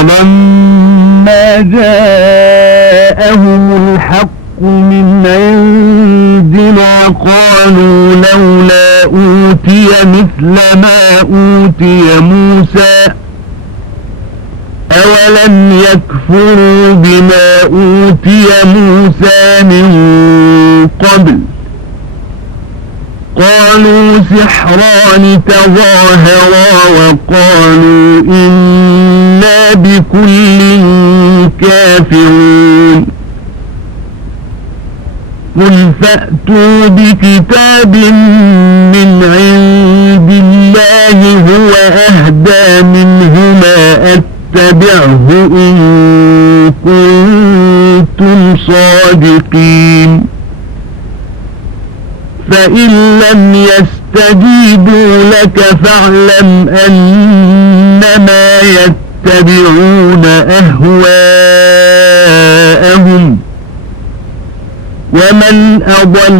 فلما جاءهم الحق من عندنا قالوا لولا أوتي مثل ما أوتي موسى أولم يكفروا بما أوتي موسى من قبل قالوا سحران تظاهرا وقالوا إنا بكل كافرون قل فأتوا بكتاب من عند الله هو أهدى منهما اتبعه إن كنتم صادقين فإن لم يستجيبوا لك فاعلم أنما يتبعون أهواءهم ومن أضل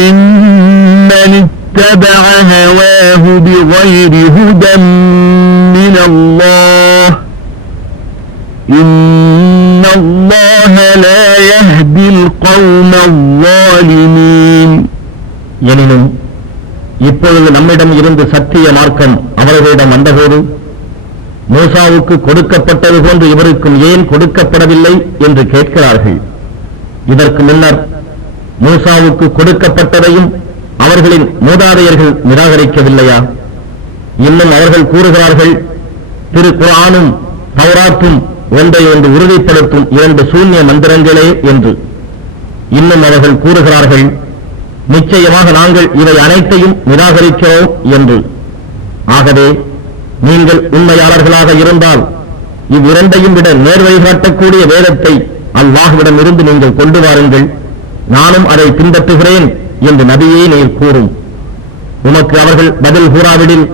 ممن اتبع هواه بغير هدى من الله إن الله لا يهدي القوم الظالمين. எனினும் இப்பொழுது நம்மிடம் இருந்து சத்திய மார்க்கம் அவர்களிடம் வந்தபோது மூசாவுக்கு கொடுக்கப்பட்டது போன்று இவருக்கும் ஏன் கொடுக்கப்படவில்லை என்று கேட்கிறார்கள். இதற்கு முன்னர் மூசாவுக்கு கொடுக்கப்பட்டதையும் அவர்களின் மூதாதையர்கள் நிராகரிக்கவில்லையா? இன்னும் அவர்கள் கூறுகிறார்கள், திரு குர்ஆனும் தௌராத்தும் ஒன்றை ஒன்று உறுதிப்படுத்தும் 2 சூன்ய மந்திரங்களே என்று. இன்னும் அவர்கள் கூறுகிறார்கள், நிச்சயமாக நாங்கள் இவை அனைத்தையும் நிராகரிக்கிறோம் என்று. ஆகவே நீங்கள் உண்மையாளர்களாக இருந்தால் இவ்விரண்டையும் விட நேர்வழி காட்டக்கூடிய வேதத்தை அல்லாஹ்விடம் இருந்து நீங்கள் கொண்டு வாருங்கள், நானும் அதை பின்பற்றுகிறேன் என்று நபியே நீர் கூறும். உமக்கு அவர்கள் பதில் கூறாவிடில்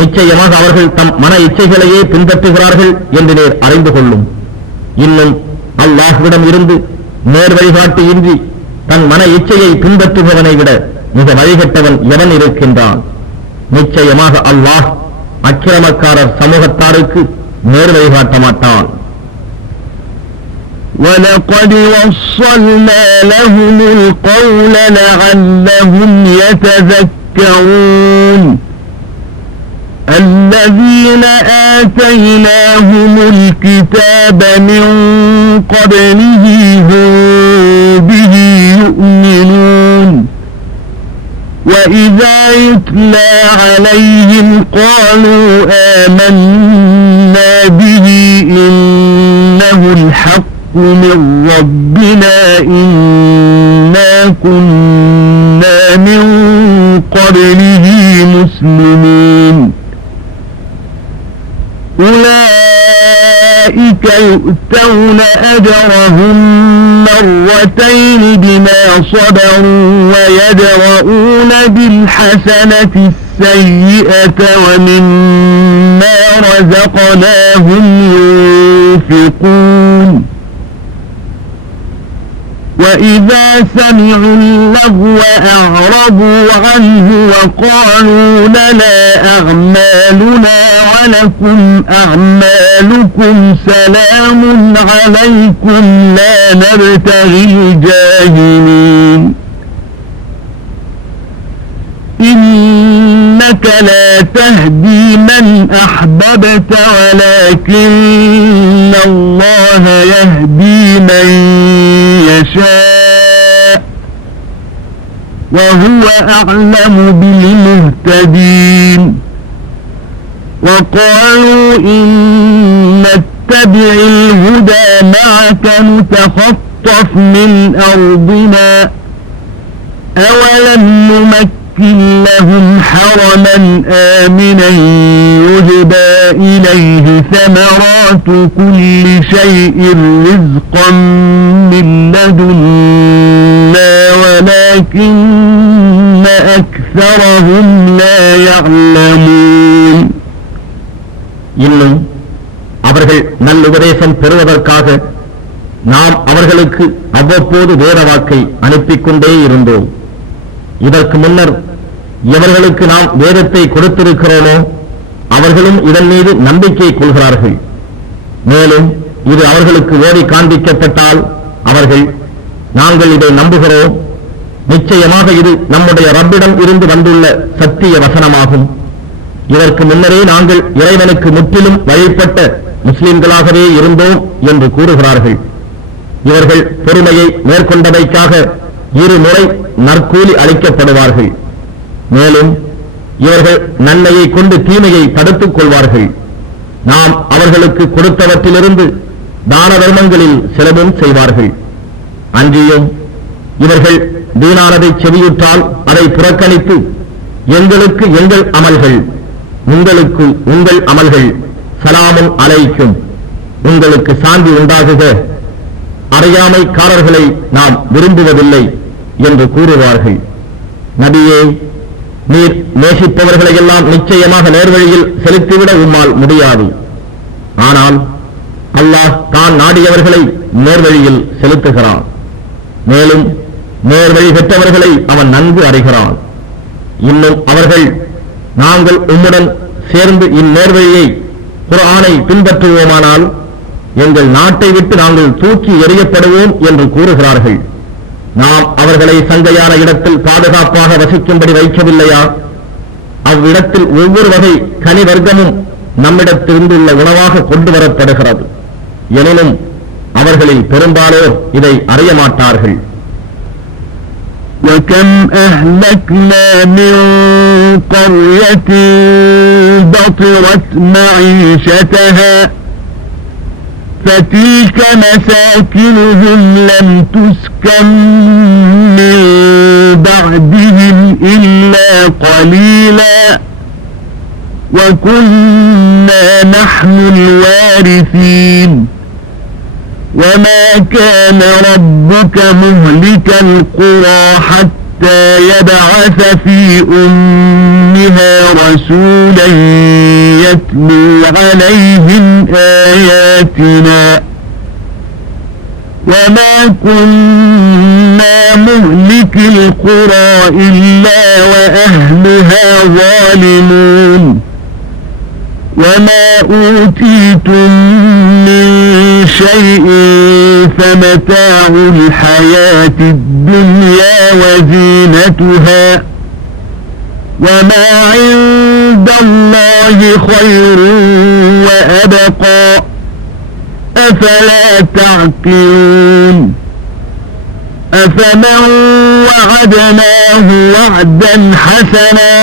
நிச்சயமாக அவர்கள் தம் மன இச்சைகளையே பின்பற்றுகிறார்கள் என்று நீர் அறிந்து கொள்ளும். இன்னும் அல்லாஹ்விடம் இருந்து நேர் வழிகாட்டியின்றி தன் மன இச்சையை பின்பற்றுபவனை விட மிக வழிகட்டவன் எவன் இருக்கின்றான்? நிச்சயமாக அல்லாஹ் அக்கிரமக்காரர் சமூகத்தாருக்கு நேர் வழிகாட்ட மாட்டான். وَلَقَدْ وَصَّلْنَا لَهُمُ الْقَوْلَ لَعَلَّهُمْ يَتَذَكَّرُونَ الَّذِينَ آتَيْنَاهُمُ الْكِتَابَ مِنْ قَبْلِهِ هُمْ بِهِ يُؤْمِنُونَ وَإِذَا يُتْلَى عَلَيْهِمْ قَالُوا آمَنَّا بِهِ إِنَّهُ الْحَقُّ من ربنا إنا كنا من قبله مسلمين أولئك يؤتون أجرهم مرتين بما صبروا ويدرؤون بالحسنة السيئة ومما رزقناهم ينفقون وَإِذَا سَمِعُوا اللَّغْوَ أَعْرَضُوا عَنْهُ وَقَالُوا لَنَا أَعْمَالُنَا وَلَكُمْ أَعْمَالُكُمْ سَلَامٌ عَلَيْكُمْ لَا نَبْتَغِي الْجَاهِلِينَ إِنَّكَ لَا تَهْدِي مَنْ أَحْبَبْتَ وَلَكِنَّ اللَّهَ يَهْدِي مَنْ يشاء وهو أعلم بالمهتدين وقالوا إن نتبع الهدى معك نتخطف من أرضنا أولم نمكن لهم حرما آمنا يجبى إليه ثمرات كل شيء رزقا من لدنا ولكن أكثرهم لا يعلمون. இன்னும் அவர்கள் நல்லுபதேசம் பெறுவதற்காக நாம் அவர்களுக்கு அவ்வப்போது வேத வாக்கை அனுப்பிக் கொண்டே இருந்தோம். இதற்கு முன்னர் எவர்களுக்கு நாம் வேதத்தை கொடுத்திருக்கிறோமோ அவர்களும் இதன் மீது நம்பிக்கை கொள்கிறார்கள். மேலும் இது அவர்களுக்கு ஓடி காண்பிக்கப்பட்டால் அவர்கள், நாங்கள் இதை நம்புகிறோம், நிச்சயமாக இது நம்முடைய ரப்பிடம் இருந்து வந்துள்ள சத்திய வசனமாகும், இதற்கு முன்னரே நாங்கள் இறைவனுக்கு முற்றிலும் வழிபட்ட முஸ்லிம்களாகவே இருந்தோம் என்று கூறுகிறார்கள். இவர்கள் பொறுமையை மேற்கொண்டதைக்காக 2 முறை நற்கூலி அளிக்கப்படுவார்கள். மேலும் இவர்கள் நன்மையை கொண்டு தீமையை தடுத்துக் கொள்வார்கள். நாம் அவர்களுக்கு கொடுத்தவற்றிலிருந்து தான தர்மங்களில் செலவும் செய்வார்கள். அன்றியும் இவர்கள் வீணானதை செவியுற்றால் அதை புறக்கணித்து, எங்களுக்கு எங்கள் அமல்கள், உங்களுக்கு உங்கள் அமல்கள், சலாமுன் அலைக்கும், உங்களுக்கு சாந்தி உண்டாகுக, அறியாமைக்காரர்களை நாம் விரும்புவதில்லை என்று கூறுவார்கள். நபியே, நீர் நேசிப்பவர்களை எல்லாம் நிச்சயமாக நேர்வழியில் செலுத்திவிட உம்மால் முடியாது. ஆனால் அல்லாஹ் தான் நாடியவர்களை நேர்வழியில் செலுத்துகிறான். மேலும் நேர்வழி பெற்றவர்களை அவன் நன்கு அறிகிறான். இன்னும் அவர்கள், நாங்கள் உம்முடன் சேர்ந்து இந்நேர்வழியை குர்ஆனை பின்பற்றுவோமானால் எங்கள் நாட்டை விட்டு நாங்கள் தூக்கி எறியப்படுவோம் என்று கூறுகிறார்கள். நாம் அவர்களை சங்கையான இடத்தில் பாதுகாப்பாக வசிக்கும்படி வைக்கவில்லையா? அவ்விடத்தில் ஒவ்வொரு வகை கனி வர்க்கமும் நம்மிடத்திலிருந்துள்ள உணவாக கொண்டு வரப்படுகிறது. எனினும் அவர்களில் பெரும்பாலோர் இதை அறிய மாட்டார்கள். وَكَمْ أَهْلَكْنَا مِنْ قَرْيَةٍ بَطِرَتْ مَعِيشَتَهَا فَتِلْكَ مَسَاكِنُهُمْ لَمْ تُسْكَنْ مِنْ بَعْدِهِمْ إِلَّا قَلِيلًا وَكُنَّا نَحْنُ الْوَارِثِينَ وَمَا كَانَ رَبُّكَ مُهْلِكَ الْقُرَى حَتَّى يَبْعَثَ فِي أُمِّهَا رَسُولًا يَتْلُو عَلَيْهِمْ آيَاتِنَا وَمَا كُنَّا مُهْلِكِ الْقُرَى إِلَّا وَأَهْلُهَا ظَالِمُونَ وَمَا أُوتِيتُم مِّن شَيْءٍ فَمَتَاعُ الْحَيَاةِ الدُّنْيَا وَزِينَتُهَا وَمَا عِندَ اللَّهِ خَيْرٌ وَأَبْقَى أَفَلَا تَعْقِلُونَ أَفَمَن وَعَدْنَاهُ وَعْدًا حَسَنًا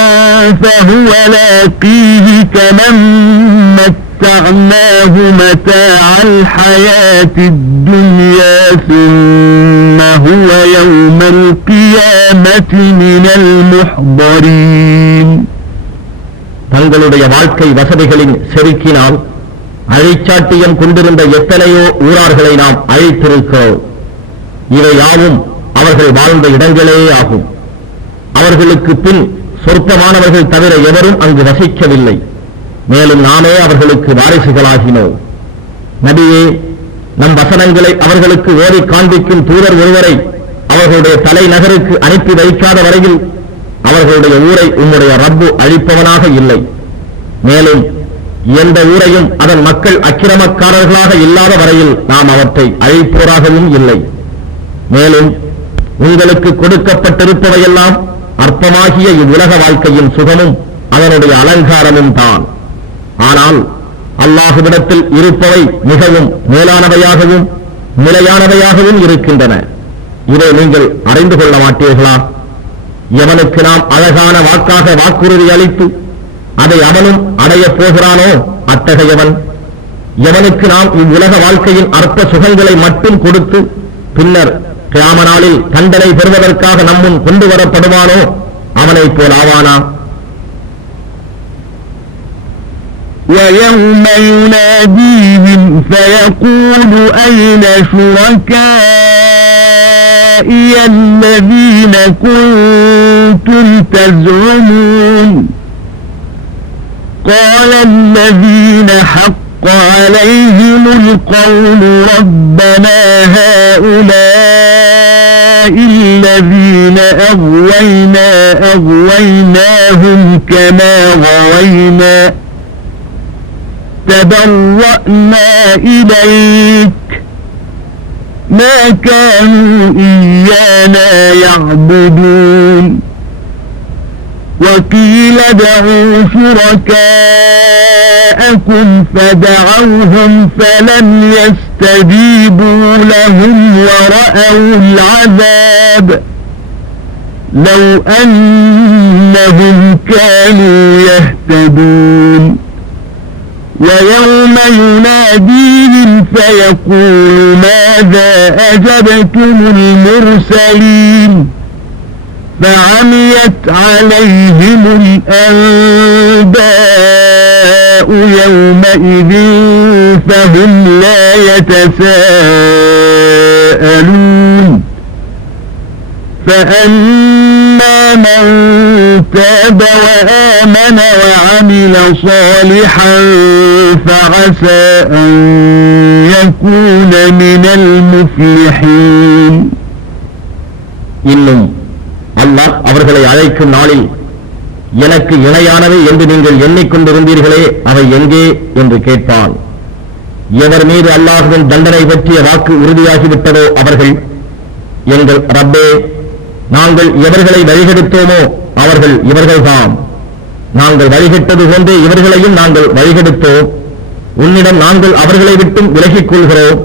فَهُوَ لَاقِيهِ كَمَن مَّتَّعْنَاهُ مَتَاعَ الْحَيَاةِ الدُّنْيَا ثُمَّ هُوَ يَوْمَ الْقِيَامَةِ مِنَ الْمُحْضَرِينَ. தங்களுடைய வாழ்க்கை வசதிகளின் செருக்கினால் அழிச்சாட்டியம் கொண்டிருந்த எத்தனையோ ஊரார்களை நாம் அழித்திருக்கிறோம். இவை யாவும் அவர்கள் வாழ்ந்த இடங்களே ஆகும். அவர்களுக்கு பின் சொற்பமானவர்கள் தவிர எவரும் அங்கு வசிக்கவில்லை. மேலும் நாமே அவர்களுக்கு வாரிசுகளாகினோம். நபியே, நம் வசனங்களை அவர்களுக்கு ஓதி காண்பிக்கும் தூதர் ஒருவரை அவர்களுடைய தலைநகருக்கு அனுப்பி வைக்காத வரையில் அவர்களுடைய ஊரை உம்முடைய ரப்பு அழிப்பவனாக இல்லை. மேலும் எந்த ஊரையும் அதன் மக்கள் அக்கிரமக்காரர்களாக இல்லாத வரையில் நாம் அவற்றை அழிப்போராகவும் இல்லை. மேலும் உங்களுக்கு கொடுக்கப்பட்டிருப்பவையெல்லாம் அற்பமாகிய இவ்வுலக வாழ்க்கையின் சுகமும் அதனுடைய அலங்காரமும் தான். ஆனால் அல்லாஹுவிடத்தில் இருப்பவை மிகவும் மேலானவையாகவும் நிலையானவையாகவும் இருக்கின்றன. இதை நீங்கள் அறிந்து கொள்ள மாட்டீர்களா? எவனுக்கு நாம் அழகான வாக்காக வாக்குறுதி அளித்து அதை அவனும் அடையப் போகிறானோ அத்தகையவன். எவனுக்கு நாம் இவ்வுலக வாழ்க்கையின் அற்ப சுகங்களை மட்டும் கொடுத்து பின்னர் கியாம நாளில் தண்டனை பெறுவதற்காக நம்முன் கொண்டு வரப்படுவானோ அவனைப் போல் ஆவானா? وَيَوْمَ يُنَادِيهِمْ فَيَقُولُ أَيْنَ شُرَكَائِيَ الَّذِينَ كُنتُمْ تَزْعُمُونَ قَالَ الَّذِينَ حَقَّ عَلَيْهِمُ الْقَوْلُ رَبَّنَا هَؤُلَاءِ الَّذِينَ أَغْوَيْنَاهُمْ كَمَا غَوَيْنَا تبرأنا إليك ما كانوا إيانا يعبدون وقيل ادعوا شركاءكم فدعوهم فلم يستجيبوا لهم ورأوا العذاب لو أنهم كانوا يهتدون ويوم يناديهم فيقول ماذا أجبتم المرسلين فعميت عليهم الأنباء يومئذ فهم لا يتساءلون فأما من تاب وآمن وعمل صالحا فعسى أن يكون من المفلحين. இன்னும் அல்லாஹ் அவர்களை அழைக்கும் நாளில் எனக்கு இணையானவை என்று நீங்கள் எண்ணிக்கொண்டிருந்தீர்களே அவை எங்கே என்று கேட்பான். எவர் மீது அல்லாஹ்வின் தண்டனை பற்றிய வாக்கு உறுதியாகிவிட்டதோ அவர்கள், எங்கள் ரப்பே, நாங்கள் எவர்களை வழிகெடுத்தோமோ அவர்கள் இவர்கள்தாம். நாங்கள் வழிகெட்டது போன்றே இவர்களையும் நாங்கள் வழிகெடுத்தோம். உன்னிடம் நாங்கள் அவர்களை விட்டும் விலகிக் கொள்கிறோம்.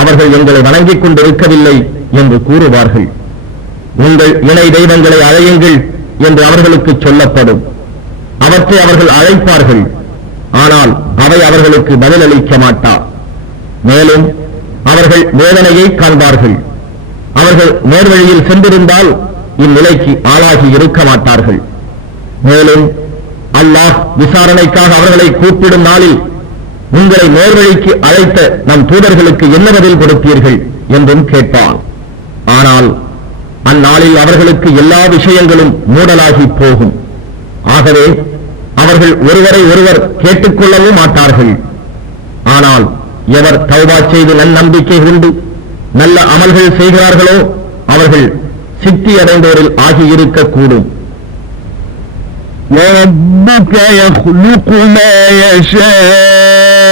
அவர்கள் எங்களை வணங்கிக் கொண்டிருக்கவில்லை என்று கூறுவார்கள். உங்கள் இணை தெய்வங்களை அழையுங்கள் என்று அவர்களுக்கு சொல்லப்படும். அவற்றை அவர்கள் அழைப்பார்கள், ஆனால் அவை அவர்களுக்கு பதிலளிக்க மாட்டா. மேலும் அவர்கள் வேதனையை காண்பார்கள். அவர்கள் நேர்வழியில் சென்றிருந்தால் இந்நிலைக்கு ஆளாகி இருக்க மாட்டார்கள். மேலும் அல்லாஹ் விசாரணைக்காக அவர்களை கூப்பிடும் நாளில் உங்களை நேர்வழிக்கு அழைத்த நம் தூதர்களுக்கு என்ன பதில் கொடுத்தீர்கள் என்றும் கேட்பான். ஆனால் அந்நாளில் அவர்களுக்கு எல்லா விஷயங்களும் மூடலாகி போகும். ஆகவே அவர்கள் ஒருவரை ஒருவர் கேட்டுக்கொள்ளவும் மாட்டார்கள். ஆனால் எவர் தௌபா செய்து நன்னம்பிக்கை கொண்டு நல்ல அமல்கள் செய்கிறார்களோ அவர்கள் சித்தியடைந்தோரில் ஆகியிருக்கக்கூடும். وَرَبُّكَ يَخْلُقُ مَا يَشَاءُ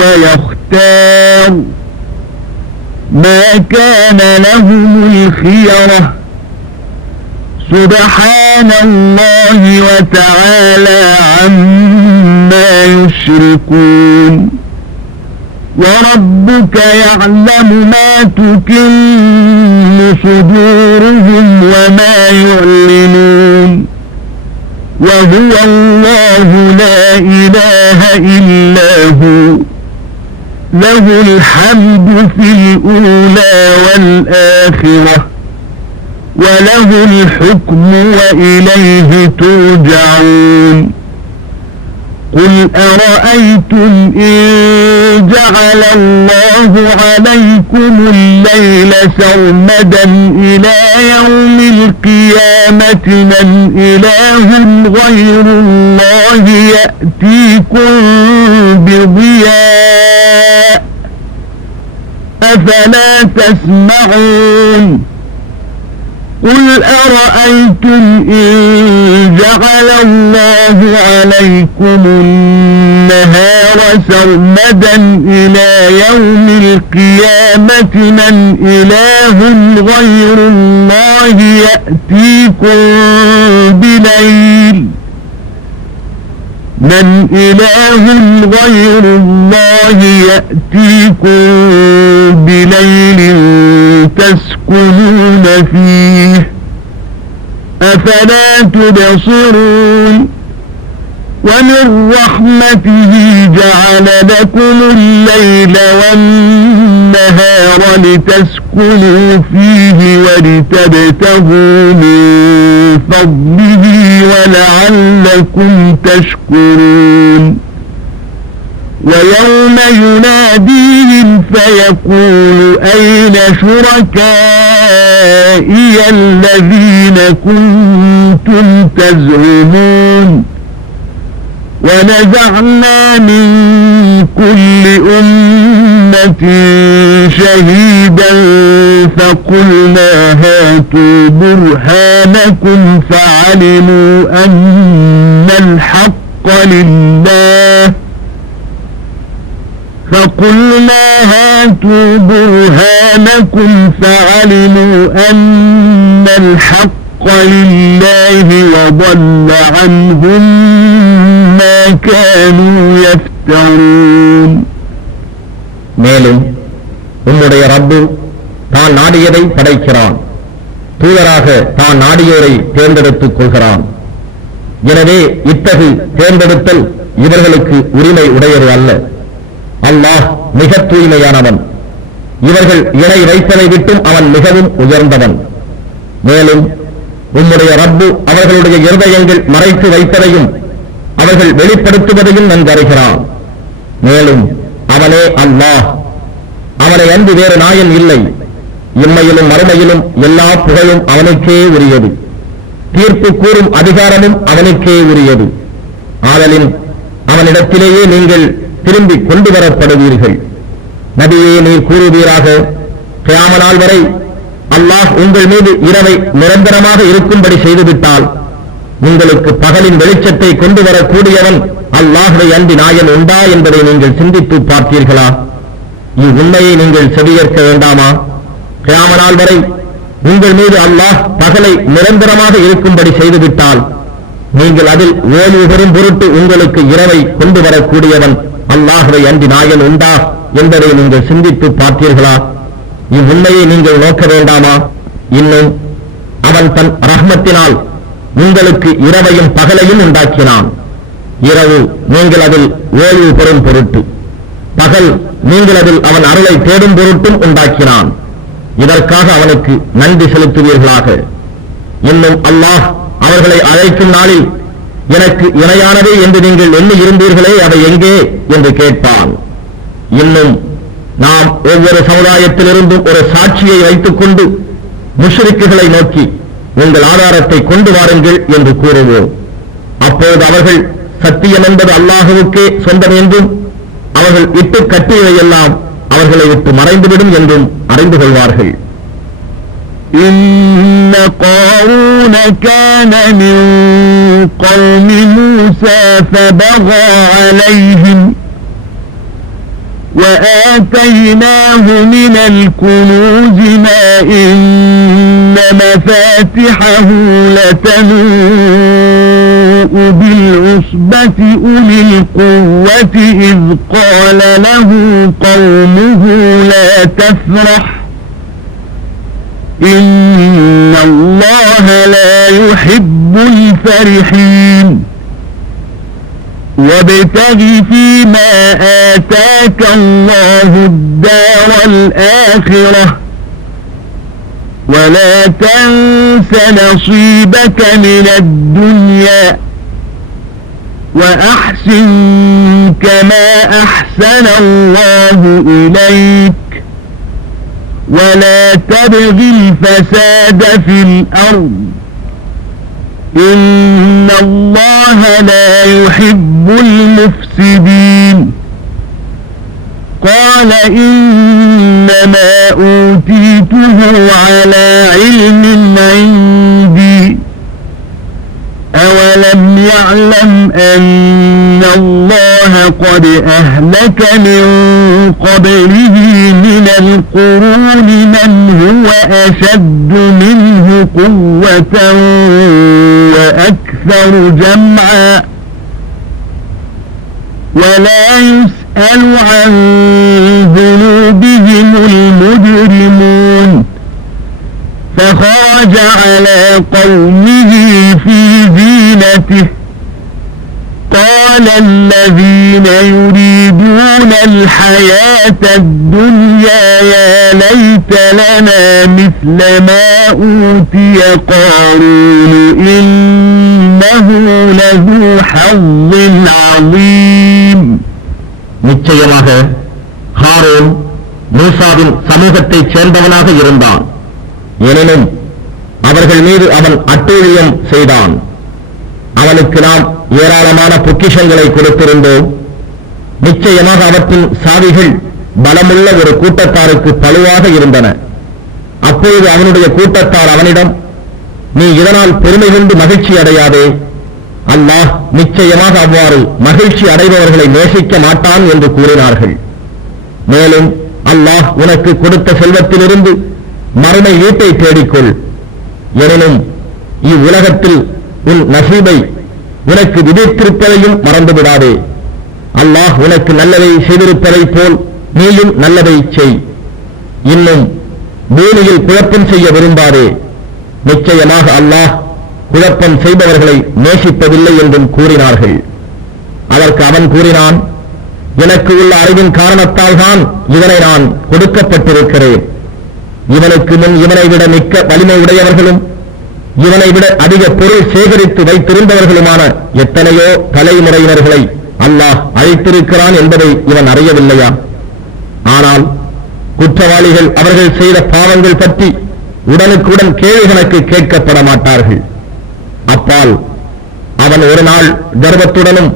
وَيَخْتَارُ مَا كَانَ لَهُمُ الْخِيَرَةُ سُبْحَانَ اللَّهِ وَتَعَالَى عَمَّا يُشْرِكُونَ وَرَبُّكَ يَعْلَمُ مَا تُكِنُّ صُدُورُهُمْ وَمَا يُعْلِنُونَ وَهُوَ اللَّهُ لَا إِلَهَ إِلَّا هُوَ لَهُ الْحَمْدُ فِي الْأُولَى وَالْآخِرَةِ وَلَهُ الْحُكْمُ وَإِلَيْهِ تُرْجَعُونَ قُلْ أَرَأَيْتُمْ إِنْ جَعَلَ اللَّهُ عَلَيْكُمُ اللَّيْلَ سَرْمَدًا إِلَى يَوْمِ الْقِيَامَةِ مَنْ إِلَهٌ غَيْرُ اللَّهِ يَأْتِيكُمْ بِضِيَاءٍ أَفَلَا تَسْمَعُونَ قُلْ أَرَأَيْتُمْ إِنْ جَعَلَ اللَّهُ عَلَيْكُمُ النَّهَارَ سَرْمَدًا إِلَى يَوْمِ الْقِيَامَةِ مَنْ إِلَهٌ غَيْرُ اللَّهِ يَأْتِيكُمْ بِلَيْلٍ مَنْ إِلَهٌ غَيْرُ اللَّهِ يَأْتِيكُمْ بِلَيْلٍ تَسْكُنُونَ فِيهِ أَفَلَا تُبْصِرُونَ وَمِنْ رَحْمَتِهِ جَعَلَ لَكُمُ اللَّيْلَ وَالنَّهَارَ لِتَسْكُنُوا فِيهِ وَلِتَبْتَغُوا مِنْ فَضْلِهِ وَلَعَلَّكُمْ تَشْكُرُونَ وَيَوْمَ يُنَادِيهِمْ فَيَقُولُ أَيْنَ شُرَكَائِيَ الَّذِينَ كُنْتُمْ تَزْعُمُونَ وَنَزَعْنَا مِنْ كُلِّ أُمَّةٍ شَهِيدًا فَقُلْنَا هَاتُوا بُرْهَانَكُمْ فَعَلِمُوا أَنَّ الْحَقَّ لِلَّهِ فقلنا هاتوا برهانكم فعلموا أن الحق لله وضل عنهم ما كانوا يفترون. மேலும் உம்முடைய ரப்பு தான் நாடியதை படைக்கிறான், தூதராக தான் நாடியோரை தேர்ந்தெடுத்துக் கொள்கிறான். எனவே இத்தகு தேர்ந்தெடுத்தல் இவர்களுக்கு உரிமை உடையது அல்ல. அல்லாஹ் மிக தூய்மையானவன், இவர்கள் இணை வைப்பதை விட்டும் அவன் மிகவும் உயர்ந்தவன். மேலும் உம்முடைய ரப்பு அவர்களுடைய இருதயங்கள் மறைத்து வைப்பதையும் அவர்கள் வெளிப்படுத்துவதையும் நன்கறிகிறான். மேலும் அவனே அல்லாஹ், அவனை அன்பு வேறு நாயன் இல்லை. இம்மையிலும் மறுமையிலும் எல்லா புகழும் அவனுக்கே உரியது, தீர்ப்பு கூறும் அதிகாரமும் அவனுக்கே உரியது. ஆதலின் அவனிடத்திலேயே நீங்கள் திரும்பி கொண்டு வரப்படுவீர்கள். நபியே, நீர் கூறுவீராக, கியாம நாள் வரை அல்லாஹ் உங்கள் மீது இரவை நிரந்தரமாக இருக்கும்படி செய்துவிட்டால் உங்களுக்கு பகலின் வெளிச்சத்தை கொண்டு வரக்கூடியவன் அல்லாஹ்வை அன்றி நாயன் உண்டா என்பதை நீங்கள் சிந்தித்து பார்த்தீர்களா? இவ்வுண்மையை நீங்கள் செவியேற்க வேண்டாமா? கியாம நாள் வரை உங்கள் மீது அல்லாஹ் பகலை நிரந்தரமாக இருக்கும்படி செய்துவிட்டால் நீங்கள் அதில் ஓய்வு பெறும் பொருட்டு உங்களுக்கு இரவை கொண்டு வரக்கூடியவன் அல்லாஹ்வை அன்றி நாயன் உண்டா என்பதை நீங்கள் சிந்தித்து பார்த்தீர்களா? இவ்வுண்மையை நீங்கள் நோக்க வேண்டாமா? இன்னும் அவன் தன் ரஹ்மத்தினால் உங்களுக்கு இரவையும் பகலையும் உண்டாக்கினான். இரவு நீங்கள் அதில் ஓய்வு பெறும் பொருட்டு, பகல் நீங்கள் அதில் அவன் அருளை தேடும் பொருட்டும் உண்டாக்கினான். இதற்காக அவனுக்கு நன்றி செலுத்துவீர்களாக. இன்னும் அல்லாஹ் அவர்களை அழைக்கும் நாளில் எனக்கு இணையானதே என்று நீங்கள் எண்ணி இருந்தீர்களே, அவை எங்கே என்று கேட்பான். இன்னும் நாம் ஒவ்வொரு சமுதாயத்திலிருந்தும் ஒரு சாட்சியை வைத்துக் கொண்டு முஷ்ரிக்குகளை நோக்கி உங்கள் ஆதாரத்தை கொண்டு வாருங்கள் என்று கூறுவோம். அப்போது அவர்கள் சத்தியம் என்பது அல்லாஹுவுக்கே சொந்தம் என்றும் அவர்கள் இட்டு கட்டியவையெல்லாம் அவர்களை விட்டு மறைந்துவிடும் என்றும் அறிந்து கொள்வார்கள். إن قارون كان من قوم موسى فبغى عليهم وآتيناه من الكنوز ما إن مفاتحه لتنوء بالعصبة أولي القوة إذ قال له قومه لا تفرح إن الله لا يحب الفرحين وابتغ فيما آتاك الله الدار الآخرة ولا تنس نصيبك من الدنيا وأحسن كما أحسن الله إليك ولا تبغ الفساد في الأرض إن الله لا يحب المفسدين قال إنما أوتيته على علم عندي أولم يعلم أن الله قد أهلك من قبله من القرون من هو أشد منه قوة وأكثر جمعا ولا يسأل عن ذنوبهم المجرمون فخرج على قومه في زينته قال الذين يريدون الحياة الدنيا يا ليت لنا مثل ما أوتي قارون إنه لذو حظ عظيم. நிச்சயமாக ஹாரூன் மூசாவின் சமூகத்தைச் சேர்ந்தவனாக இருந்தான். எனினும் அவர்கள் மீது அவன் அட்டூழியம் செய்தான். அவனுக்கு நாம் ஏராளமான பொக்கிஷங்களை கொடுத்திருந்தோம். நிச்சயமாக அவற்றின் சாவிகள் பலமுள்ள ஒரு கூட்டத்தாருக்கு பழுவாக இருந்தன. அப்பொழுது அவனுடைய கூட்டத்தார் அவனிடம், நீ இதனால் பெருமை கொண்டு மகிழ்ச்சி அடையாதே, அல்லாஹ் நிச்சயமாக அவ்வாறு மகிழ்ச்சி அடைபவர்களை நேசிக்க மாட்டான் என்று கூறினார்கள். மேலும் அல்லாஹ் உனக்கு கொடுத்த செல்வத்திலிருந்து மறுமை வீட்டை தேடிக்கொள். எனினும் இவ்வுலகத்தில் உன் நசீபை உனக்கு விதித்திருப்பதையும் மறந்துவிடாதே. அல்லாஹ் உனக்கு நல்லதை செய்திருப்பதைப் போல் நீயும் நல்லதை செய். இன்னும் பூமியில் குழப்பம் செய்ய விரும்பாதே. நிச்சயமாக அல்லாஹ் குழப்பம் செய்பவர்களை நேசிப்பதில்லை என்றும் கூறினார்கள். அதற்கு அவன் கூறினான், எனக்கு உள்ள அறிவின் காரணத்தால் தான் இவனை நான் கொடுக்கப்பட்டிருக்கிறேன். இவனுக்கு முன் இவனை விட மிக்க வலிமை உடையவர்களும் இவனை விட அதிக பொருள் சேகரித்து வைத்திருந்தவர்களுமான எத்தனையோ தலைமுறையினர்களை அல்லாஹ் அழைத்திருக்கிறான் என்பதை இவன் அறியவில்லையா? ஆனால் குற்றவாளிகள் அவர்கள் செய்த பாவங்கள் பற்றி உடனுக்குடன் கேள்வி கணக்கு கேட்கப்பட மாட்டார்கள். அப்பால் அவன் ஒரு நாள் கர்வத்துடனும்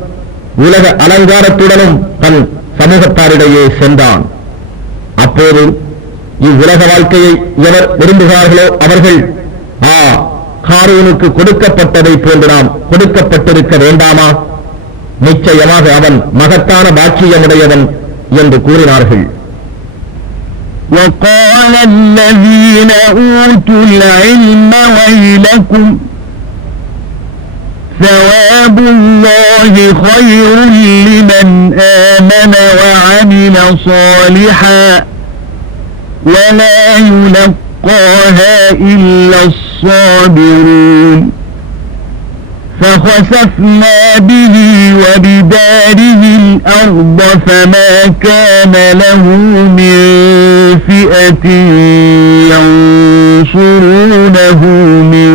உலக அலங்காரத்துடனும் தன் சமூகத்தாரிடையே சென்றான். அப்போது இவ்வுலக வாழ்க்கையை எவர் விரும்புகிறார்களோ அவர்கள், காரூனுக்கு கொடுக்கப்பட்டதை போன்று நாம் கொடுக்கப்பட்டிருக்க வேண்டாமா? நிச்சயமாக அவன் மகத்தான பாக்கியமுடையவன் என்று கூறினார்கள். وقال الذين أوتوا العلم ويلكم ثواب الله خير لمن آمن وعمل صالحا ولا يلقاها إلا الصابرون فخسفنا به وبداره الأرض فما كان له من فئة ينصرونه من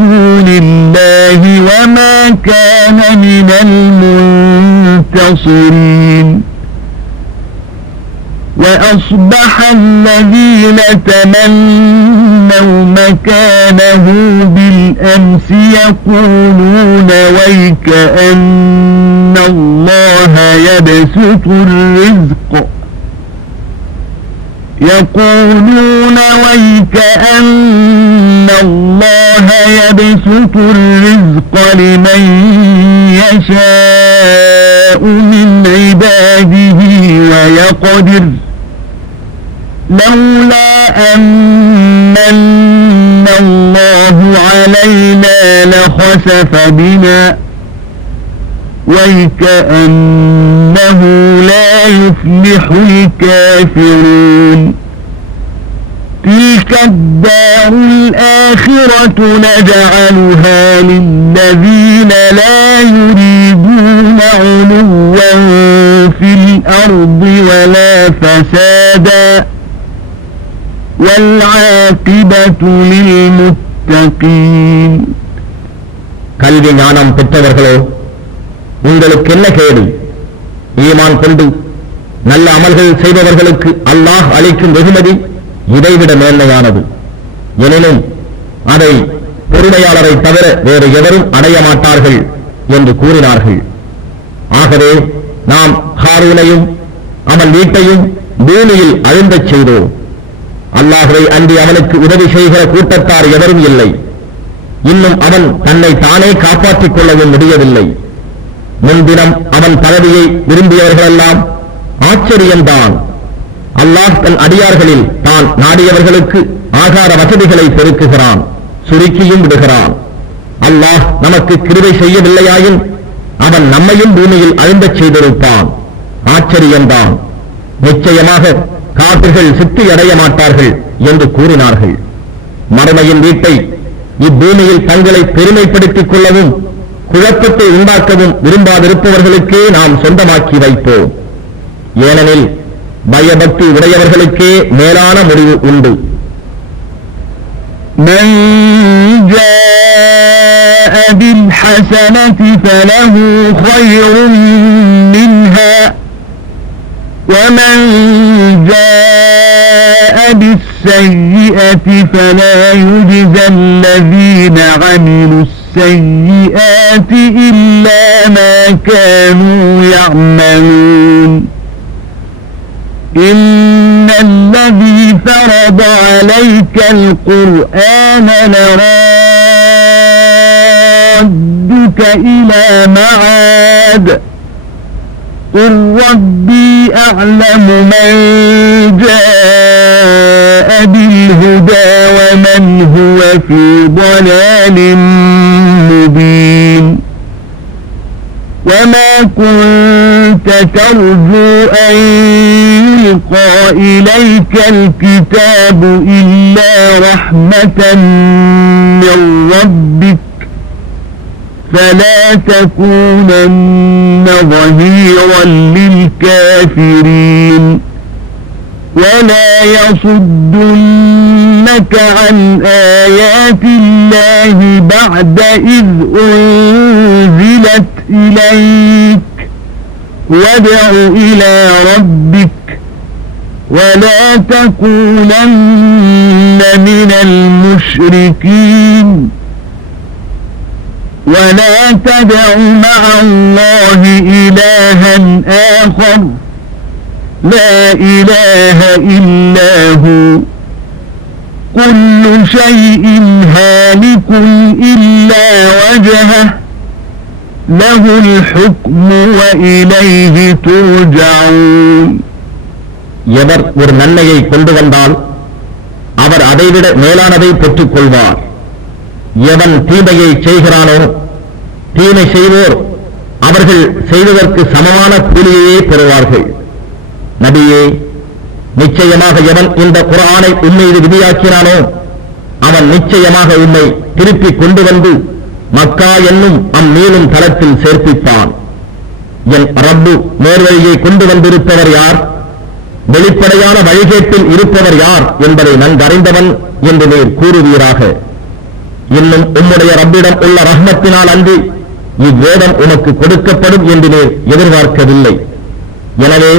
دون الله وما كان من المنتصرين وأصبح الذين تمنوا مكانه بالأمس يقولون ويكأن الله يبسط الرزق لمن يشاء من عباده ويقدر لولا أمن الله علينا لخسف بنا ويكأنه لا يفلح الكافرون تلك الدار الآخرة نجعلها للذين لا يريدون علوا في الأرض ولا فسادا والعاقبة للمتقين. கல்வி ஞானம் பெற்றவர்களோ, உங்களுக்கு என்ன கேடு? ஈமான் கொண்டு நல்ல அமல்கள் செய்பவர்களுக்கு அல்லாஹ் அளிக்கும் வெகுமதி இதைவிட மேன்மையானது. எனினும் அதை பொறுமையாளரை தவிர வேறு எவரும் அடைய மாட்டார்கள் என்று கூறினார்கள். ஆகவே நாம் ஹாரூனையும் அவன் வீட்டையும் பூமியில் அழுந்தச் செய்தோம். அல்லாஹ்வை அன்றி அவனுக்கு உதவி செய்கிற கூட்டத்தார் எவரும் இல்லை. இன்னும் அவன் தன்னை தானே காப்பாற்றிக் கொள்ளவும் முடியவில்லை. முன்தினம் அவன் பதவியை விரும்பியவர்களெல்லாம் ஆச்சரியம்தான். அல்லாஹ் தன் அடியார்களில் தான் நாடியவர்களுக்கு ஆகார வசதிகளை பெருக்குகிறான், சுருக்கியும் விடுகிறான். அல்லாஹ் நமக்கு கிருபை செய்யவில்லையாயின் அவன் நம்மையும் பூமியில் அழுந்தச் செய்திருப்பான். ஆச்சரியம்தான். நிச்சயமாக காபிர்கள் சித்தி அடைய மாட்டார்கள் என்று கூறினார்கள். மறுமையின் வீட்டை இப்பூமியில் தங்களை பெருமைப்படுத்திக் கொள்ளவும் குழப்பத்தை உண்டாக்கவும் விரும்பாதிருப்பவர்களுக்கே நாம் சொந்தமாக்கி வைப்போம். ஏனெனில் பயபக்தி உடையவர்களுக்கே மேலான முடிவு உண்டு. من جاء بالحسنة فله خير منها ومن جاء بالسيئة فلا يجزى الذين عملوا السيئات إلا ما كانوا يعملون إن الذي فرض عليك القرآن لرادك إلى معاد قل ربي أعلم من جاء بالهدى ومن هو في ضلال مبين وما كنت ترجو أن يلقى إليك الكتاب إلا رحمة من ربك فلا تكونن ظهيرا للكافرين ولا يصدنك عن آيات الله بعد إذ أنزلت إليك وادع إلى ربك ولا تكونن من المشركين ولا تدع مع الله إلها آخر لا إله إلا هو كل شيء هالك إلا وجهه له الحكم وإليه ترجعون எவர் ஒரு நன்மையை கொண்டு வந்தால் அவர் அதைவிட மேலானதை பெற்றுக் கொள்வார். எவன் தீமையை செய்கிறானோ தீமை செய்வோர் அவர்கள் செய்வதற்கு சமமான கூலியையே பெறுவார்கள். நபியே, நிச்சயமாக எவன் இந்த குர்ஆனை உம்மீது விதியாக்கினானோ அவன் நிச்சயமாக உம்மை திருப்பி கொண்டு வந்து மக்கா என்னும் அம்மீளும் தளத்தில் சேர்ப்பிப்பான். என் ரப்பு நேர்வழியை கொண்டு வந்திருப்பவர் யார், வெளிப்படையான வழிகேட்டில் இருப்பவர் யார் என்பதை நன்கறிந்தவன் என்று நீர் கூறுவீராக. இன்னும் உம்முடைய ரப்பிடம் உள்ள ரஹ்மத்தினால் அன்றி இவ்வேதம் உமக்கு கொடுக்கப்படும் என்று நீர் எதிர்பார்க்கவில்லை. எனவே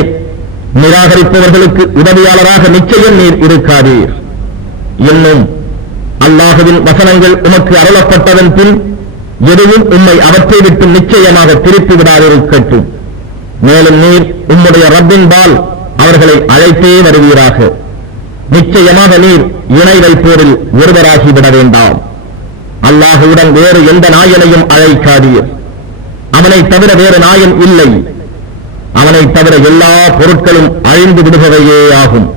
நிராகரிப்பவர்களுக்கு உதவியாளராக நிச்சயம் நீர் இருக்காதீர். இன்னும் அல்லாஹுவின் வசனங்கள் உமக்கு அருளப்பட்டதன் பின் எதுவும் உம்மை அவற்றை விட்டு நிச்சயமாக திருப்பி விடாதிருக்கட்டும். மேலும் நீர் உம்முடைய ரப்பின்பால் அவர்களை அழைத்தே வருவீராக. நிச்சயமாக நீர் இணை வைப்போரில் ஒருவராகிவிட வேண்டாம். அல்லாஹுடன் வேறு எந்த நாயனையும் அழைக்காதீர். அவனை தவிர வேறு நாயன் இல்லை. அவனை தவிர எல்லா பொருட்களும் அழிந்து விடுபவையே ஆகும்.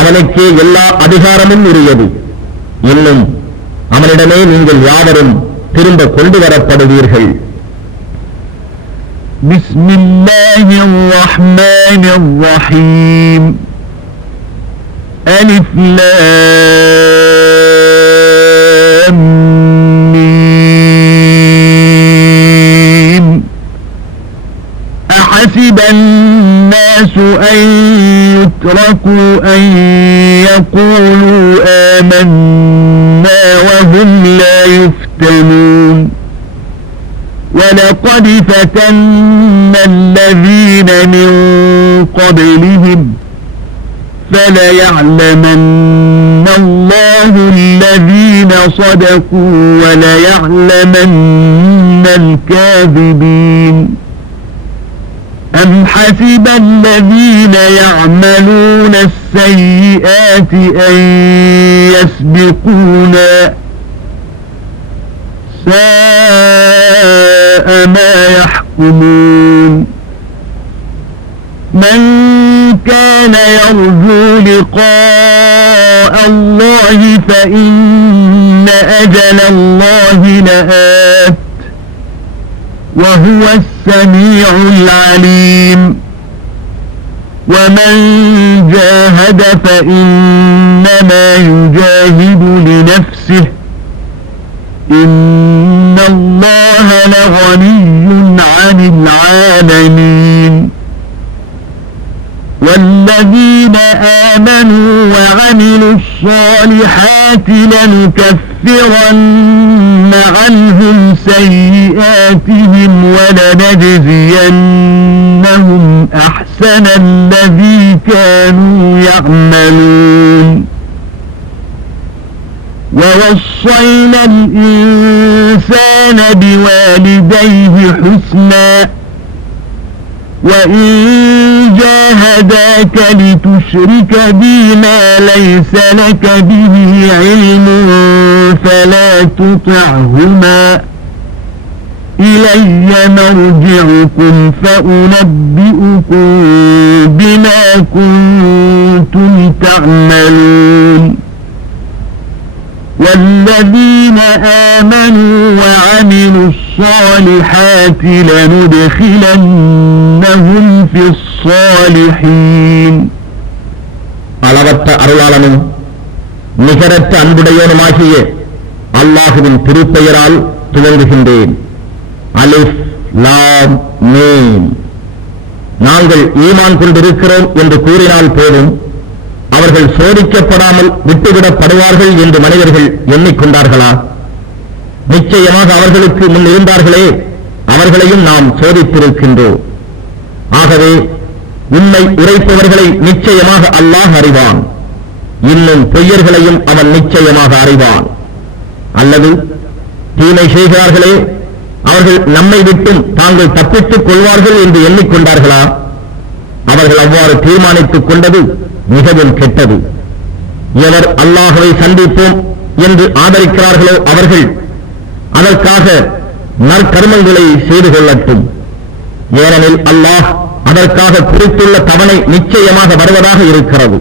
அவனுக்கே எல்லா அதிகாரமும் உரியது. இன்னும் அவனிடமே நீங்கள் யாவரும் திரும்ப கொண்டு வரப்படுவீர்கள். பிஸ்மில்லாஹிர் ரஹ்மானிர் ரஹீம். அலிஃப் லாம் மீம். أحسب الناس أن يتركوا أن يقولوا آمنا وهم لا يفتنون ولقد فتنا الذين من قبلهم فليعلمن الله الذين صدقوا وليعلمن الكاذبين أم حسب الذين يعملون السيئات أن يسبقونا ساء ما يحكمون من كان يرجو لقاء الله فإن أجل الله لآت وهو السميع العليم ومن جاهد فإنما يجاهد لنفسه إن الله لغني عن العالمين والذين آمنوا وعملوا الصالحات لنكفرن عنهم سيئاتهم ولنجزينهم أحسن الذي كانوا يعملون ووصينا الإنسان بوالديه حسنا وإن جاهداك لتشرك بي ما ليس لك به علم فلا تطعهما إلي مرجعكم فأنبئكم بما كنتم تعملون والذين آمنوا وعملوا الصالحات لندخلنهم في الصالحين. அளவற்ற அருளாளனும் நிகரற்ற அன்புடையவனுமாகிய அல்லாஹுவின் திருப்பெயரால் துவங்குகின்றேன். அலிஃப் லாம் மீம். நாங்கள் ஈமான் கொண்டிருக்கிறோம் என்று கூறினால் போதும், அவர்கள் சோதிக்கப்படாமல் விட்டுவிடப்படுவார்கள் என்று மனிதர்கள் எண்ணிக்கொண்டார்களா? நிச்சயமாக அவர்களுக்கு முன் இருந்தார்களே, அவர்களையும் நாம் சோதித்திருக்கின்றோம். ஆகவே உண்மை உரைப்பவர்களை நிச்சயமாக அல்லாஹ் அறிவான், இன்னும் பொய்யர்களையும் அவன் நிச்சயமாக அறிவான். அல்லது தீமை செய்கிறார்களே, அவர்கள் நம்மை விட்டும் தாங்கள் தப்பித்துக் கொள்வார்கள் என்று எண்ணிக்கொண்டார்களா? அவர்கள் அவ்வாறு தீர்மானித்துக் கொண்டது மிகவும் கெட்டது. எவர் அல்லாஹ்வை சந்திப்போம் என்று ஆதரிக்கிறார்களோ அவர்கள் அதற்காக நற்கர்மங்களை செய்து கொள்ளட்டும். ஏனெனில் அல்லாஹ் அதற்காக குறித்துள்ள தவணை நிச்சயமாக வருவதாக இருக்கிறது.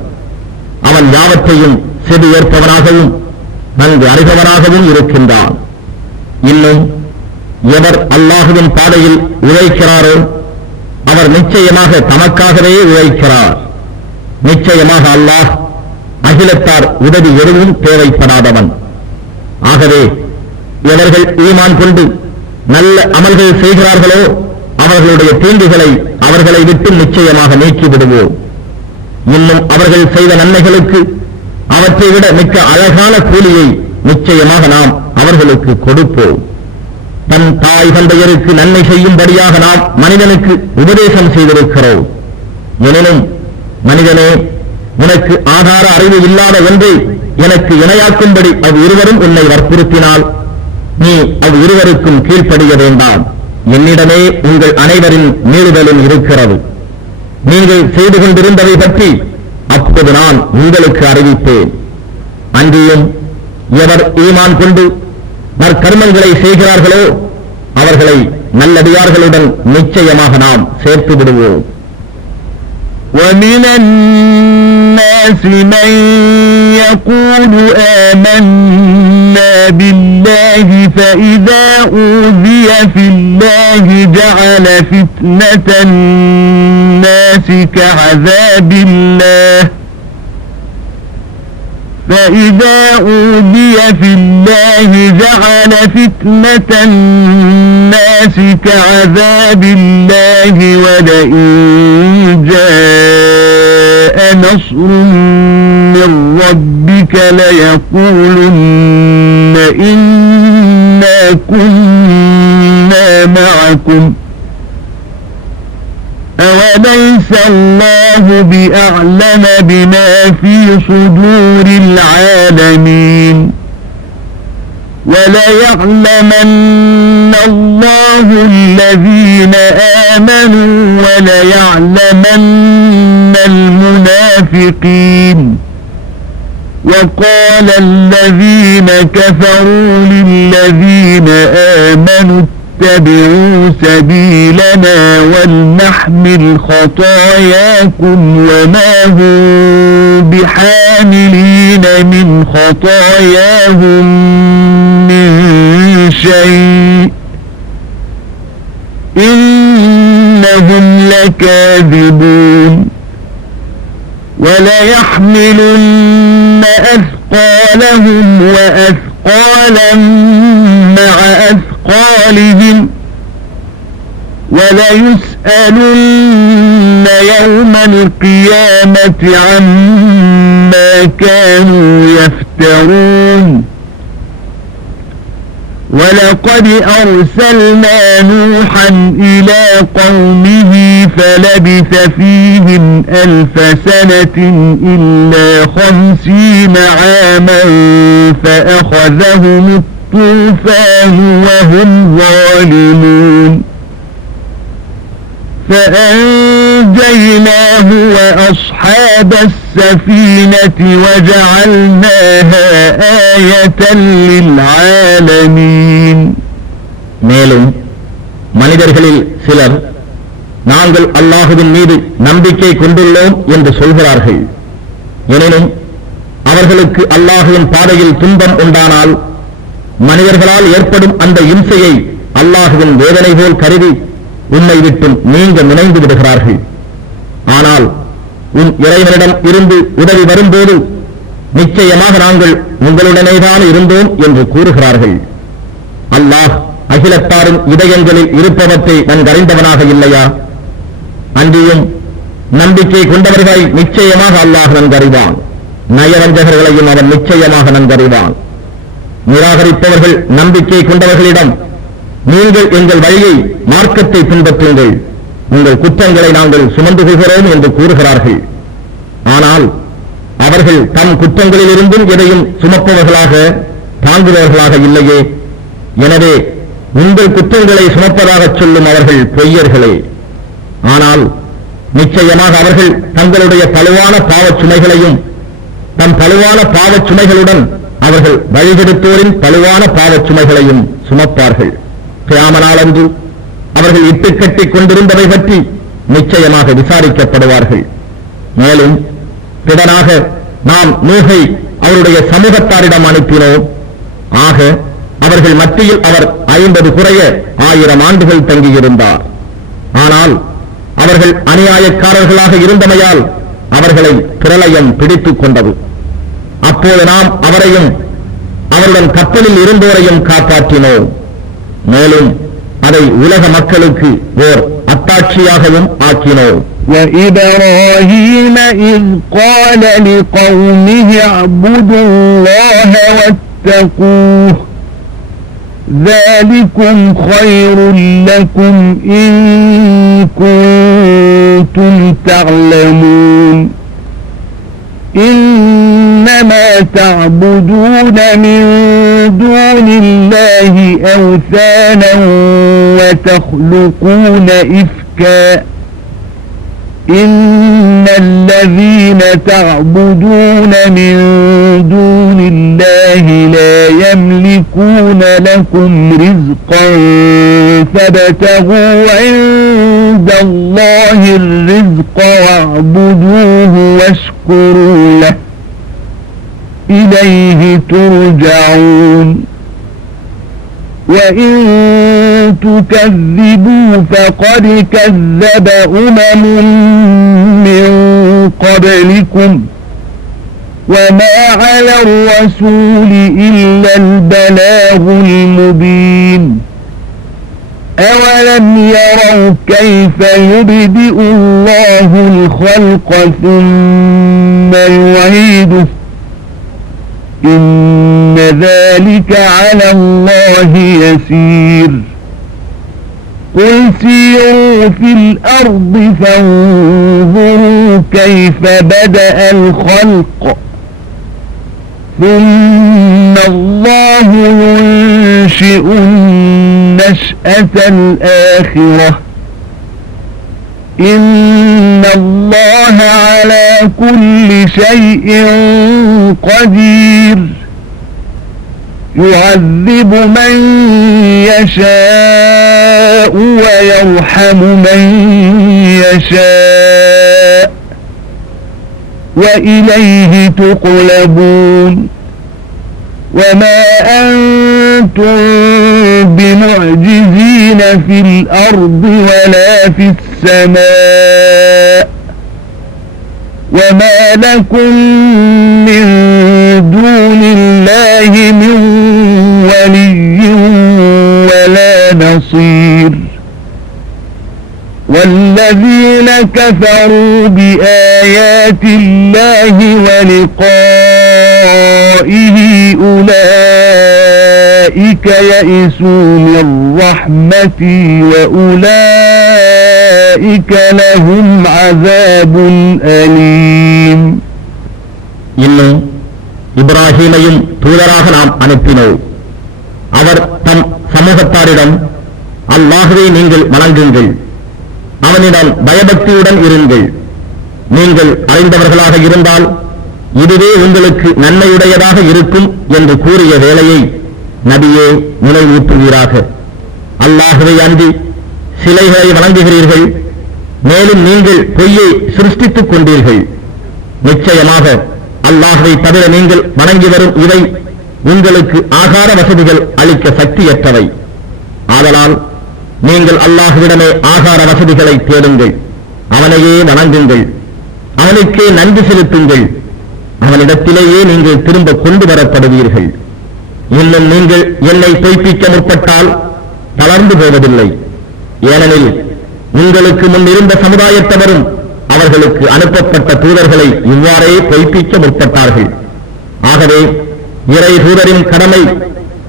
அவன் யாவற்றையும் செவி ஏற்பவனாகவும் நன்கு அறிபவனாகவும் இருக்கின்றான். இன்னும் எவர் அல்லாஹுவின் பாதையில் உழைக்கிறாரோ அவர் நிச்சயமாக தமக்காகவே உழைக்கிறார். நிச்சயமாக அல்லாஹ் அகிலத்தார் உதவி எதுவும் தேவைப்படாதவன். ஆகவே எவர்கள் ஈமான் கொண்டு நல்ல அமல்கள் செய்கிறார்களோ அவர்களுடைய தீங்குகளை அவர்களை விட்டு நிச்சயமாக நீக்கிவிடுவோம். இன்னும் அவர்கள் செய்த நன்மைகளுக்கு அவற்றை விட மிக்க அழகான கூலியை நிச்சயமாக நாம் அவர்களுக்கு கொடுப்போம். தன் தாய் தந்தையருக்கு நன்மை செய்யும்படியாக நாம் மனிதனுக்கு உபதேசம் செய்திருக்கிறோம். எனினும் மனிதனே, உனக்கு ஆதார அறிவு இல்லாத ஒன்றை எனக்கு இணையாக்கும்படி அவ்விருவரும் உன்னை வற்புறுத்தினால் நீ அவ்விருவருக்கும் கீழ்ப்படிய வேண்டாம். என்னிடமே உங்கள் அனைவரின் மீறுதலும் இருக்கிறது. நீங்கள் செய்து கொண்டிருந்ததை பற்றி அப்போது நான் உங்களுக்கு அறிவிப்பேன். அன்றியும் எவர் ஈமான் கொண்டு நற்கர்மங்களை செய்கிறார்களோ அவர்களை நல்லடியார்களுடன் நிச்சயமாக நாம் சேர்த்து விடுவோம். وَمِنَ النَّاسِ مَن يَقُولُ آمَنَّا بِاللَّهِ فَإِذَا أُوذِيَ فِي اللَّهِ جَعَلَ فِتْنَةَ النَّاسِ كَعَذَابِ اللَّهِ فَإِذَا أُوذِيَ فِي اللَّهِ جَعَلَ فِتْنَةَ النَّاسِ كَعَذَابِ اللَّهِ وَلَئِن جَاءَ نَصْرٌ مِّن رَّبِّكَ لَيَقُولُنَّ إِنَّا كُنَّا مَعَكُمْ أَوَلَيْسَ اللَّهُ بِأَعْلَمَ بِمَا فِي صُدُورِ الْعَالَمِينَ وَلَيَعْلَمَنَّ اللَّهُ الَّذِينَ آمَنُوا وَلَيَعْلَمَنَّ الْمُنَافِقِينَ وَقَالَ الَّذِينَ كَفَرُوا لِلَّذِينَ آمَنُوا اتبعوا سبيلنا ولنحمل خطاياكم وما هم بحاملين من خطاياهم من شيء إنهم لكاذبون وليحملن أثقالهم وأثقالا مع أثقالهم وليسألن يوم القيامة عما كانوا يفترون ولقد أرسلنا نوحا إلى قومه فلبث فيهم 1000 سنة إلا 50 عاما فأخذهم الطوفان وهم ظالمون فأنجيناه وأصحاب السفينة وجعلناها آية للعالمين. மேலும் மனிதர்களில் சிலர் நாங்கள் அல்லாஹுவின் மீது நம்பிக்கை கொண்டுள்ளோம் என்று சொல்கிறார்கள். எனினும் அவர்களுக்கு அல்லாஹுவின் பாதையில் துன்பம் உண்டானால் மனிதர்களால் ஏற்படும் அந்த இம்சையை அல்லாஹுவின் வேதனை போல் கருதி உன்னை விட்டும் நீங்க நினைந்து விடுகிறார்கள். ஆனால் உன் இறைவனிடம் இருந்து உதவி வரும்போது நிச்சயமாக நாங்கள் உங்களுடனேதான் இருந்தோம் என்று கூறுகிறார்கள். அல்லாஹ் அகிலத்தாரின் இதயங்களில் இருப்பவற்றை நன்கறிந்தவனாக இல்லையா? அன்றியும் நம்பிக்கை கொண்டவர்களை நிச்சயமாக அல்லாஹ் நன்கறிவான், நயவஞ்சகர்களையும் அவன் நிச்சயமாக நன்கறிவான். நிராகரிப்பவர்கள் நம்பிக்கை கொண்டவர்களிடம் நீங்கள் எங்கள் வழியை மார்க்கத்தை பின்பற்றுங்கள், உங்கள் குற்றங்களை நாங்கள் சுமந்து கொள்கிறோம் என்று கூறுகிறார்கள். ஆனால் அவர்கள் தம் குற்றங்களிலிருந்தும் எதையும் சுமப்பவர்களாக தாங்குபவர்களாக இல்லையே. எனவே உங்கள் குற்றங்களை சுமப்பதாக சொல்லும் அவர்கள் பொய்யர்களே. ஆனால் நிச்சயமாக அவர்கள் தங்களுடைய பழுவான பாவச் சுமைகளையும் தம் பழுவான பாவச் சுமைகளுடன் அவர்கள் வழிகெடுத்தோரின் பழுவான பாவச் சுமைகளையும் சுமப்பார்கள். கியாம நாளன்று அவர்கள் இட்டுக்கட்டிக் கொண்டிருந்தவை பற்றி நிச்சயமாக விசாரிக்கப்படுவார்கள். மேலும் திடனாக நாம் நூகை அவருடைய சமூகத்தாரிடம் அனுப்பினோம். ஆக அவர்கள் மத்தியில் அவர் 50 குறைய 1000 ஆண்டுகள் தங்கியிருந்தார். ஆனால் அவர்கள் அநியாயக்காரர்களாக இருந்தமையால் அவர்களை பிரளயம் பிடித்துக் கொண்டது. அப்போது நாம் அவரையும் அவருடன் கப்பலில் இருந்தோரையும் காப்பாற்றினோம். மேலும் அதை உலக மக்களுக்கு ஓர் அத்தாட்சியாகவும் ஆக்கினோம். وإبراهيم إذ قال لقومه اعبدوا الله واتقوه ذلكم خير لكم إن كنتم تعلمون إنما تعبدون من دون الله أوثانا وتخلقون إفكا إن الذين تعبدون من دون الله لا يملكون لكم رزقا فابتغوا عند الله الرزق واعبدوه واشكروا له إليه ترجعون وإن تكذبوا فقد كذب من قبلكم وما على الرسول إلا البلاغ المبين أولم يروا كيف يبدئ الله الخلق ثم يعيده إن ذلك على الله يسير قل سيروا في الأرض فانظروا كيف بدأ الخلق ثم الله ينشئ النشأة الآخرة إن الله على كل شيء قدير يعذب من يشاء ويرحم من يشاء وإليه تقلبون وما أنتم بمعجزين في الأرض ولا في السماء وما لكم من دون الله من ولي ولا نصير والذين كفروا بآيات الله ولقائه أولئك يئسوا من رحمتي وأولئك لهم عذاب أليم இன்னும் இப்ராஹீமையும் தூதராக நாம் அனுப்பினோம். அவர் தம் சமூகத்தாரிடம் அல்லாஹ்வை நீங்கள் வணங்குங்கள், அவனிடம் பயபக்தியுடன் இருங்கள், நீங்கள் அறிந்தவர்களாக இருந்தால் இதுவே உங்களுக்கு நன்மையுடையதாக இருக்கும் என்று கூறிய வேளையை நபியே நினைவூட்டுவீராக. அல்லாஹ்வை அன்றி சிலைகளை வணங்குகிறீர்கள், மேலும் நீங்கள் பொய்யை சிருஷ்டித்துக் கொண்டீர்கள். நிச்சயமாக அல்லாஹ்வை தவிர நீங்கள் வணங்கி வரும் இவை உங்களுக்கு ஆகார வசதிகள் அளிக்க சக்தியற்றவை. ஆதலால் நீங்கள் அல்லாஹ்விடமே ஆகார வசதிகளை தேடுங்கள், அவனையே வணங்குங்கள், அவனுக்கே நன்றி செலுத்துங்கள், அவனிடத்திலேயே நீங்கள் திரும்ப கொண்டு வரப்படுவீர்கள். இன்னும் நீங்கள் என்னை பொய்ப்பிக்க முற்பட்டால் தளர்ந்து போவதில்லை. ஏனெனில் உங்களுக்கு முன் இருந்த சமுதாயத்தவரும் அவர்களுக்கு அனுப்பப்பட்ட தூதர்களை இவ்வாறே பொய்ப்பிக்க முற்பட்டார்கள். ஆகவே இறை தூதரின் கடமை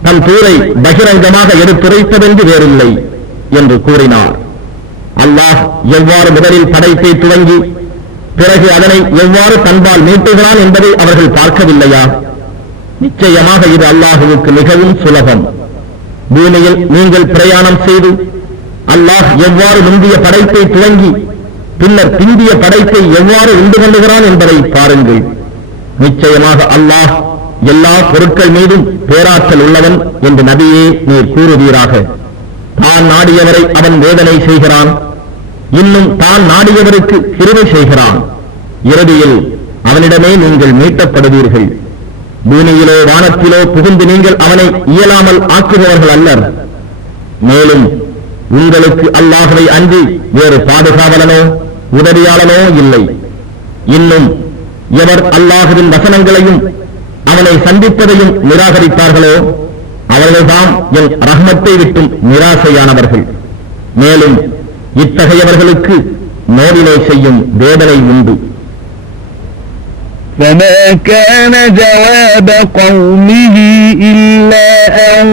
தம் தூரை பகிரங்கமாக எடுத்துரைப்பதென்று வேறில்லை என்று கூறினார். அல்லாஹ் எவ்வாறு முதலில் படைப்பை துவங்கி பிறகு அதனை எவ்வாறு தன்பால் மீட்டுகிறான் என்பதை அவர்கள் பார்க்கவில்லையா? நிச்சயமாக இது அல்லாஹுவுக்கு மிகவும் சுலபம். பூமியில் நீங்கள் பிரயாணம் செய்து அல்லாஹ் எவ்வாறு முந்திய படைப்பை துவங்கி பின்னர் பிந்திய படைப்பை எவ்வாறு உண்டு கொள்ளுகிறான் என்பதை பாருங்கள். நிச்சயமாக அல்லாஹ் எல்லா பொருட்கள் மீதும் பேராற்றல் உள்ளவன் என்று நபியே நீர் கூறுவீராக. தான் நாடியவரை அவன் வேதனை செய்கிறான், இன்னும் தான் நாடியவருக்கு கிருபை செய்கிறான். இறுதியில் அவனிடமே நீங்கள் மீட்டப்படுவீர்கள். பூமியிலோ வானத்திலோ புகுந்து நீங்கள் அவனை இயலாமல் ஆக்குபவர்கள் அல்லர். மேலும் உங்களுக்கு அல்லாஹ்வை அன்றி வேறு பாதுகாவலனோ உதவியாளனோ இல்லை. இன்னும் எவர் அல்லாஹ்வின் வசனங்களையும் அவனை சந்திப்பதையும் நிராகரித்தார்களோ அவர்கள்தான் என் ரஹ்மத்தை விட்டும் நிராசையானவர்கள். மேலும் இத்தகையவர்களுக்கு நோவினை செய்யும் வேதனை உண்டு. فما كان جواب قومه إلا أن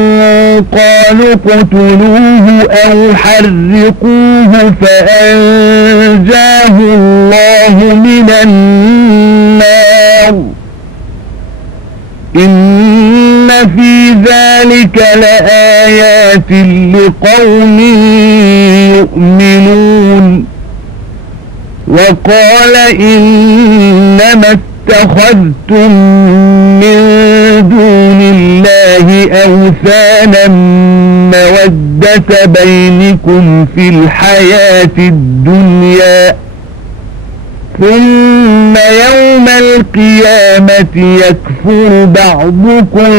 قالوا اقتلوه أو حرقوه فأنجاه الله من النار إن في ذلك لآيات لقوم يؤمنون وقال إنما اتخذتم من دون الله أوثانا مودة بينكم في الحياة الدنيا ثم يوم القيامة يكفر بعضكم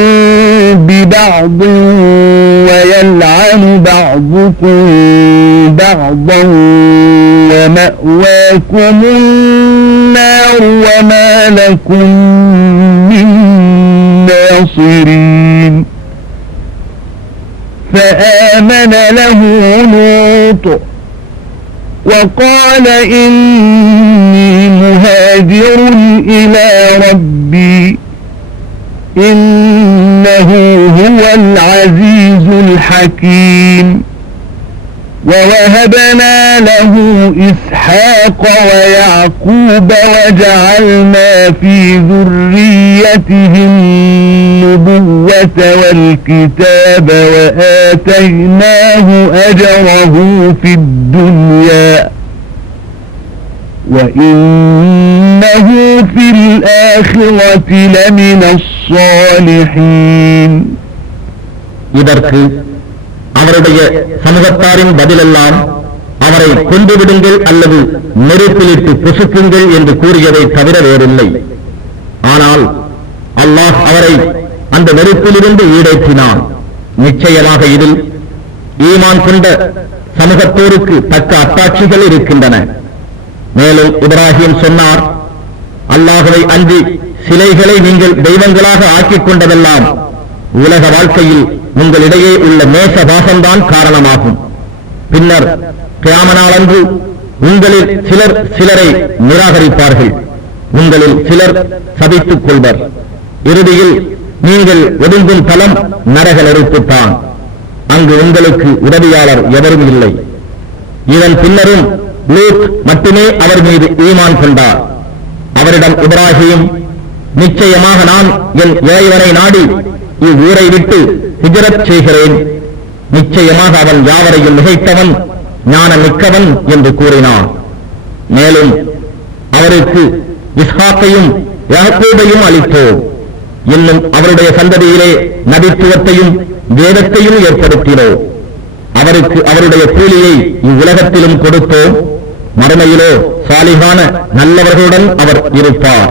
ببعض ويلعن بعضكم بعضا ومأواكم النار وما لكم من ناصرين فآمن له لوط وقال إني مهاجر إلى ربي إنه هو العزيز الحكيم ووهبنا له إسحاق ويعقوب وجعلنا في ذريته النبوة والكتاب وآتيناه أجره في الدنيا وإنه في الآخرة لمن الصالحين. இதற்கு அவருடைய சமூகத்தாரின் பதிலெல்லாம் அவரை கொண்டு விடுங்கள் அல்லது நெருப்பிலிட்டு பொசுக்குங்கள் என்று கூறியதை தவிர வேறில்லை. ஆனால் அல்லாஹ் அவரை அந்த நெருப்பிலிருந்து ஈடேற்றினான். நிச்சயமாக இதில் ஈமான் கொண்ட சமூகத்தோருக்கு தக்க அத்தாட்சிகள் இருக்கின்றன. மேலும் இப்ராஹிம் சொன்னார், அல்லாஹ்வை அன்றி சிலைகளை நீங்கள் தெய்வங்களாக ஆக்கிக் கொண்டதெல்லாம் உலக வாழ்க்கையில் உங்களிடையே உள்ள நேச பாசம்தான் காரணமாகும். பின்னர் கியாமத் நாளன்று உங்களில் சிலர் சிலரை நிராகரிப்பார்கள், உங்களில் சிலர் சபித்துக் கொள்வர். இறுதியில் நீங்கள் ஒதுங்கும் தலம் நரக நெருப்புத்தான். அங்கு உங்களுக்கு உதவியாளர் எவரும் இல்லை. இதன் பின்னரும் லூத் மட்டுமே அவர் மீது ஈமான் கொண்டார். அவரிடம் இப்ராஹிம், நிச்சயமாக நான் என் இறைவனை நாடி இவ்வூரை விட்டு ஹிஜ்ரத் செய்கிறேன், நிச்சயமாக அவன் யாவரையும் மிகைத்தவன் ஞான மிக்கவன் என்று கூறினான். மேலும் அவருக்கு இஸ்ஹாக்கையும் யாக்கூபையும் அளித்தோம். இன்னும் அவருடைய சந்ததியிலே நபித்துவத்தையும் வேதத்தையும் ஏற்படுத்தினோம். அவருக்கு அவருடைய கூலியை இவ்வுலகத்திலும் கொடுத்தோம், மறுமையிலோ சாலிகான நல்லவர்களுடன் அவர் இருப்பார்.